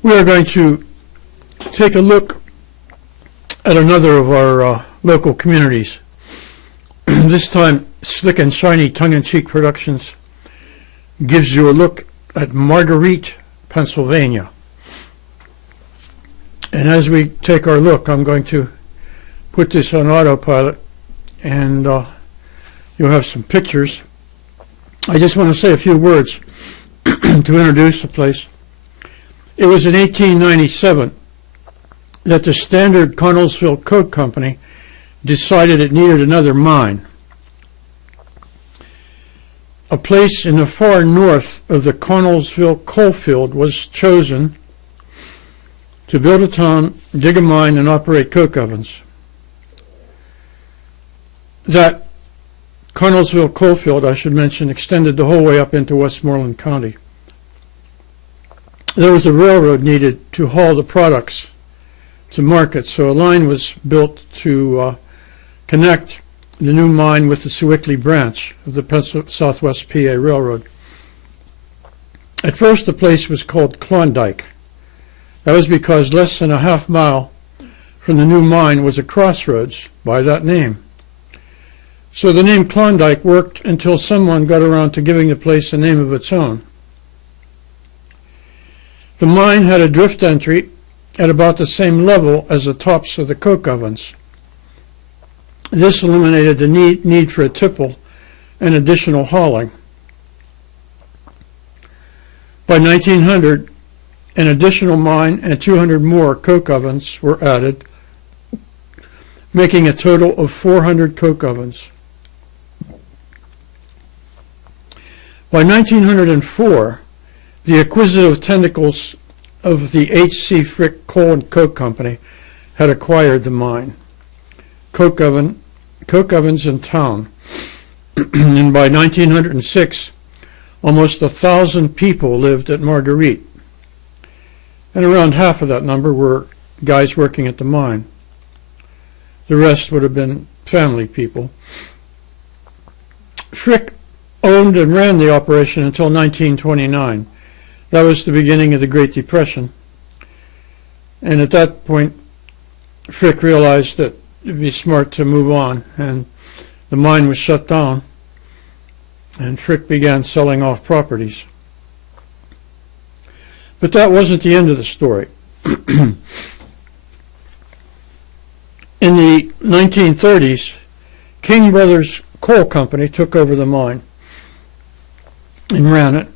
We are going to take a look at another of our local communities. This time, Slick and Shiny Tongue-in-Cheek Productions gives you a look at Marguerite, Pennsylvania. And as we take our look, I'm going to put this on autopilot, and you'll have some pictures. I just want to say a few words to introduce the place. It was in 1897 that the Standard Connellsville Coke Company decided it needed another mine. A place in the far north of the Connellsville coalfield was chosen to build a town, dig a mine, and operate coke ovens. That Connellsville coalfield, I should mention, extended the whole way up into Westmoreland County. There was a railroad needed to haul the products to market, so a line was built to connect the new mine with the Sewickley branch of the Southwest PA Railroad. At first, the place was called Klondike. That was because less than a half mile from the new mine was a crossroads by that name. So the name Klondike worked until someone got around to giving the place a name of its own. The mine had a drift entry at about the same level as the tops of the coke ovens. This eliminated the need for a tipple and additional hauling. By 1900, an additional mine and 200 more coke ovens were added, making a total of 400 coke ovens. By 1904, the acquisitive tentacles of the H.C. Frick Coal and Coke Company had acquired the mine. Coke ovens in town. And by 1906, almost 1,000 people lived at Marguerite. And around half of that number were guys working at the mine. The rest would have been family people. Frick owned and ran the operation until 1929. That was the beginning of the Great Depression. And at that point, Frick realized that it'd be smart to move on, and the mine was shut down, and Frick began selling off properties. But that wasn't the end of the story. In the 1930s, King Brothers Coal Company took over the mine and ran it.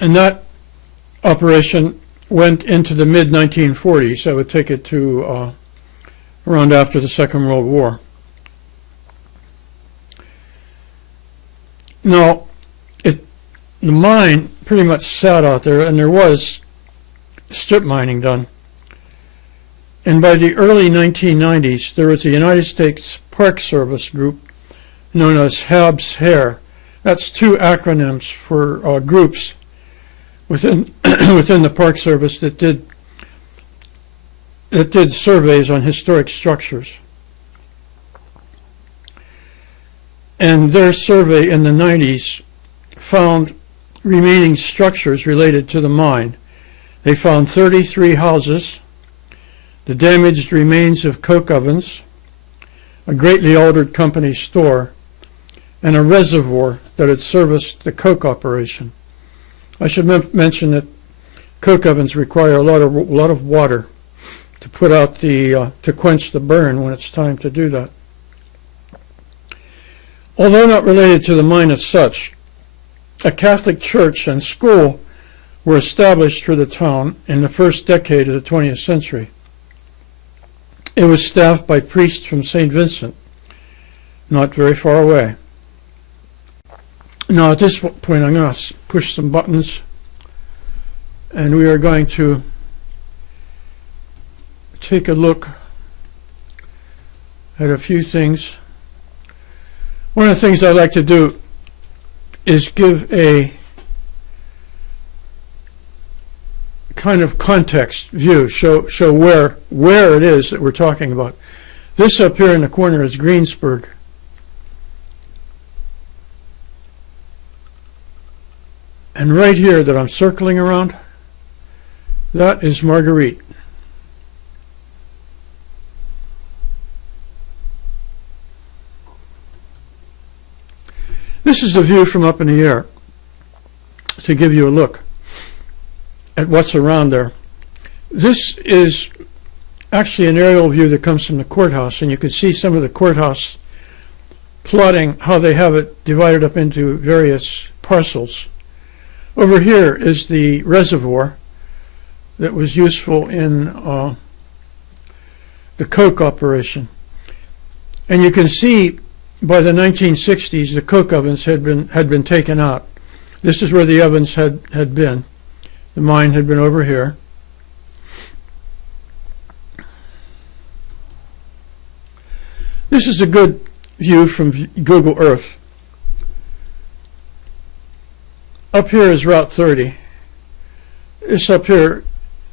And that operation went into the mid-1940s. I would take it to around after the Second World War. Now, the mine pretty much sat out there, and there was strip mining done. And by the early 1990s, there was a United States Park Service group known as HABS-HAIR. That's two acronyms for groups within the Park Service that did surveys on historic structures. And their survey in the 90s found remaining structures related to the mine. They found 33 houses, the damaged remains of coke ovens, a greatly altered company store, and a reservoir that had serviced the coke operation. I should mention that coke ovens require a lot of water to put out to quench the burn when it's time to do that. Although not related to the mine as such, a Catholic church and school were established for the town in the first decade of the 20th century. It was staffed by priests from St. Vincent, not very far away. Now at this point I'm going to push some buttons, and we are going to take a look at a few things. One of the things I like to do is give a kind of context view, show where it is that we're talking about. This up here in the corner is Greensburg. And right here that I'm circling around, That is Marguerite. This is the view from up in the air to give you a look at what's around there. This is actually an aerial view that comes from the courthouse, and you can see some of the courthouse plotting how they have it divided up into various parcels. Over here is the reservoir that was useful in the coke operation. And you can see by the 1960s the coke ovens had been taken out. This is where the ovens had been. The mine had been over here. This is a good view from Google Earth. Up here is Route 30. This up here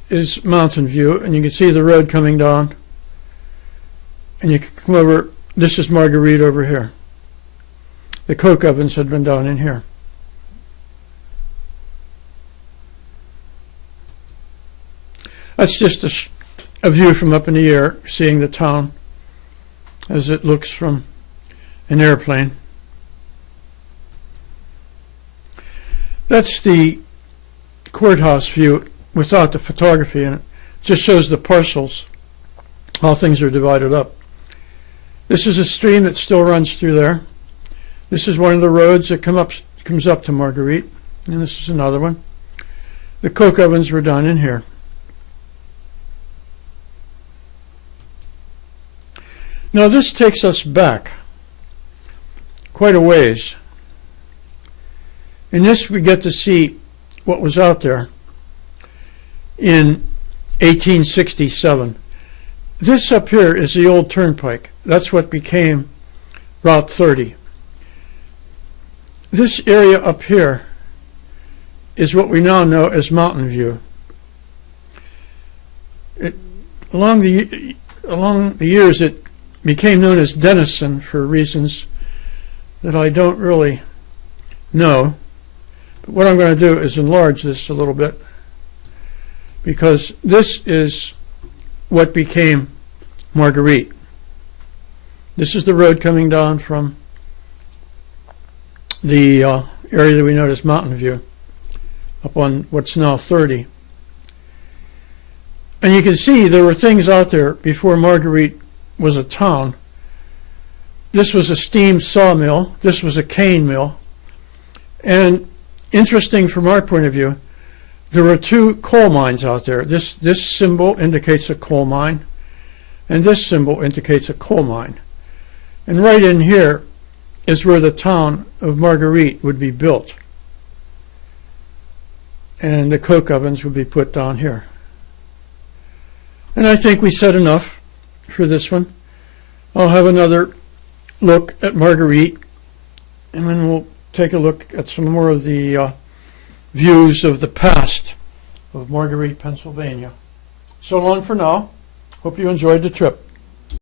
is Mountain View, and you can see the road coming down. And you can come over. This is Marguerite over here. The coke ovens had been down in here. That's just a view from up in the air, seeing the town as it looks from an airplane. That's the courthouse view without the photography in it. Just shows the parcels, how things are divided up. This is a stream that still runs through there. This is one of the roads that comes up to Marguerite, and this is another one. The coke ovens were down in here. Now this takes us back quite a ways. In this we get to see what was out there in 1867. This up here is the old turnpike. That's what became Route 30. This area up here is what we now know as Mountain View. Along the years it became known as Denison for reasons that I don't really know. But what I'm going to do is enlarge this a little bit, because this is what became Marguerite. This is the road coming down from the area that we know as Mountain View up on what's now 30. And you can see there were things out there before Marguerite was a town. This was a steam sawmill. This was a cane mill. And interesting from our point of view, there were two coal mines out there. This symbol indicates a coal mine, and this symbol indicates a coal mine. And right in here is where the town of Marguerite would be built. And the coke ovens would be put down here. And I think we said enough for this one. I'll have another look at Marguerite, and then we'll take a look at some more of the views of the past of Marguerite, Pennsylvania. So long for now. Hope you enjoyed the trip.